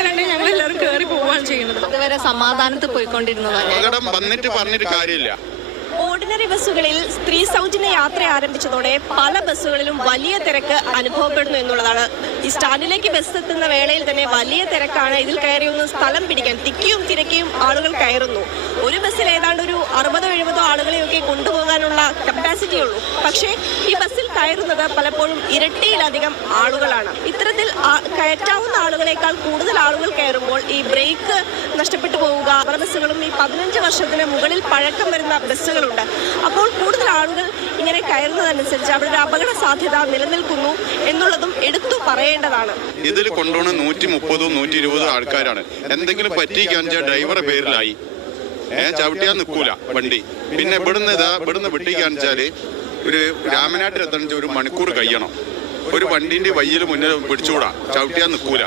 അവസരം ഞങ്ങൾ എല്ലാവരും കയറി പോവുകയാണ് ചെയ്യുന്നത്. അതുവരെ സമാധാനത്തിൽ പോയിക്കൊണ്ടിരുന്നതാണ്. അപകടം പറഞ്ഞിട്ട് കാര്യമില്ല. ഓർഡിനറി ബസ്സുകളിൽ സ്ത്രീ സൗജന്യ യാത്ര ആരംഭിച്ചതോടെ പല ബസ്സുകളിലും വലിയ തിരക്ക് അനുഭവപ്പെടുന്നു എന്നുള്ളതാണ്. ഈ സ്റ്റാൻഡിലേക്ക് ബസ് എത്തുന്ന വേളയിൽ തന്നെ വലിയ തിരക്കാണ്. ഇതിൽ കയറി ഒന്ന് സ്ഥലം പിടിക്കാൻ തിക്കിയും തിരക്കിയും ആളുകൾ കയറുന്നു. ഒരു ബസ്സിൽ ഏതാണ്ട് ഒരു 60-70 ആളുകളെയൊക്കെ കൊണ്ടുപോകാനുള്ള കപ്പാസിറ്റി ഉള്ളൂ. പക്ഷേ ഈ ബസ്സിൽ കയറുന്നത് പലപ്പോഴും ഇരട്ടിയിലധികം ആളുകളാണ്. ഇത്തരത്തിൽ കയറ്റാവുന്ന ആളുകളെക്കാൾ കൂടുതൽ ആളുകൾ കയറുമ്പോൾ ഈ ബ്രേക്ക് നഷ്ടപ്പെട്ടു പോവുക. പല ബസ്സുകളും ഈ 15 വർഷത്തിന് മുകളിൽ പഴക്കം വരുന്ന ബസ്സുകളുണ്ട്. അപ്പോൾ കൂടുതൽ ആളുകൾ ഇങ്ങനെ കയറുന്നതനുസരിച്ച് അവിടെ ഒരു അപകട സാധ്യത നിലനിൽക്കുന്നു എന്നുള്ളതും എടുത്തു പറയേണ്ടതാണ്. ഇതിൽ കൊണ്ടുപോകുന്ന 130-120 ആൾക്കാരാണ്. എന്തെങ്കിലും പറ്റിക്കാൻ ഡ്രൈവറെ പേരിലായി ചവിട്ടിയാൽ നിൽക്കൂല വണ്ടി. പിന്നെ ഇവിടുന്ന് വെട്ടിക്കാണിച്ചാല് ഒരു രാമനാട്ടിലെത്തണമെങ്കിൽ 1 മണിക്കൂർ കഴിയണം. ഒരു വണ്ടിന്റെ വയ്യിൽ മുന്നിൽ പിടിച്ചുകൂടാ, ചവിട്ടിയാൽ നിൽക്കൂല.